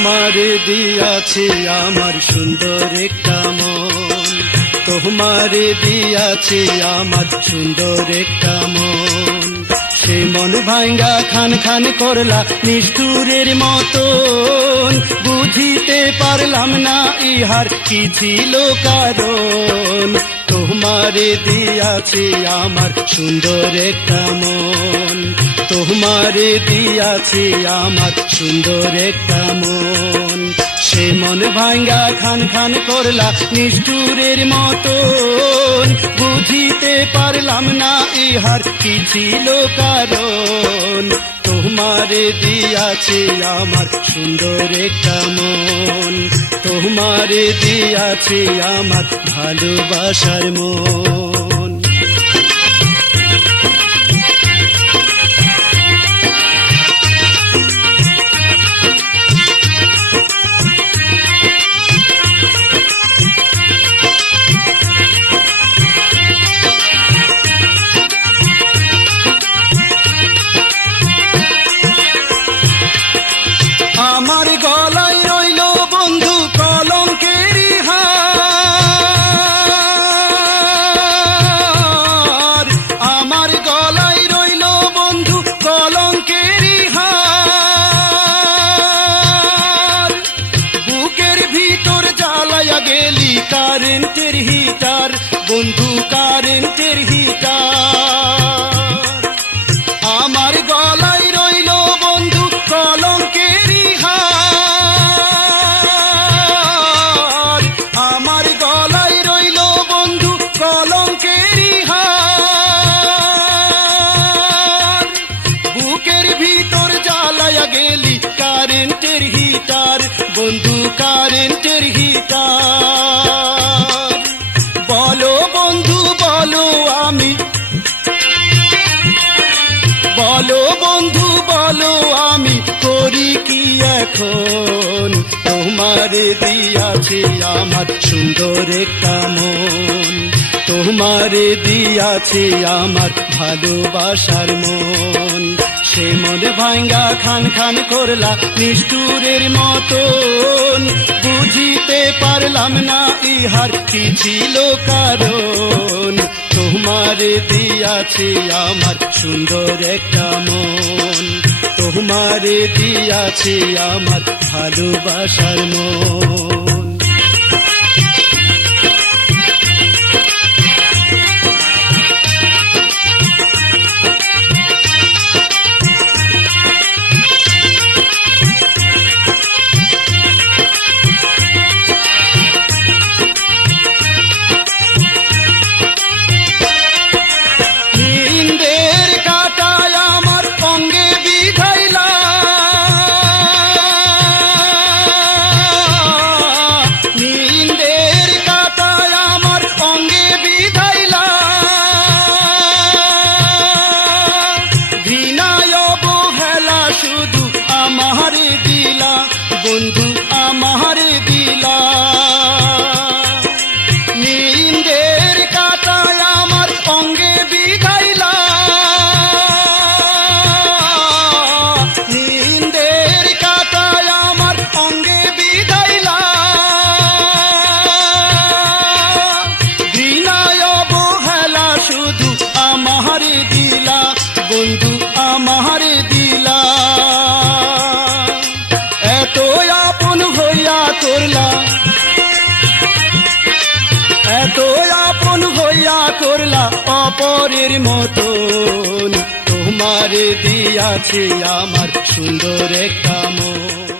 তোমারে দিয়াছে আমার সুন্দর একটা মন। তোমারে দিয়াছে আমার সুন্দর একটা মন। সে মন ভাঙ্গা খান খান করলা নিষ্ঠুরের মতন। বুঝিতে পারলাম না ইহার কি ছিল কারণ। তোমারে দিয়াছে আমার সুন্দর একটা মন। তোমারে দিয়াছে আমার সুন্দর একটা মন। সে মন ভাঙ্গা খান খান করলা নিষ্ঠুরের মতন। বুঝিতে পারলাম না ইহার কি ছিল কারণ। তোমারে দিয়াছে আমার সুন্দর একটা মন। তোমারে দিয়াছে আমার ভালোবাসার মন। কারেন্টের হিটার, বন্ধু কারেন্টের হিটার। আমার গলায় রইল বন্ধু কলঙ্কেরি হার আমার গলায় রইল বন্ধু কলঙ্কেরি হার বুকের ভিতর জ্বালায়া গেলি কারেন্টের হিটার, বন্ধু কারেন্টের হিটার। বলো আমি করি কি এখন? তোমারে দিয়াছে আমার সুন্দর একটা মন। তোমারে দিয়াছে আমার ভালোবাসার মন। সে মন ভাঙ্গা খান খান করলা নিষ্ঠুরের মতন। বুঝিতে পারলাম না ইহার কি ছিল কারণ? তোমারে দিয়াছে আমার সুন্দর একটা মন। তোমারে দিয়াছি আমার ভালোবাসার মন। হইয়া করলা অপরের মতন। তোমারে দিয়াছে আমার সুন্দর একটা মন।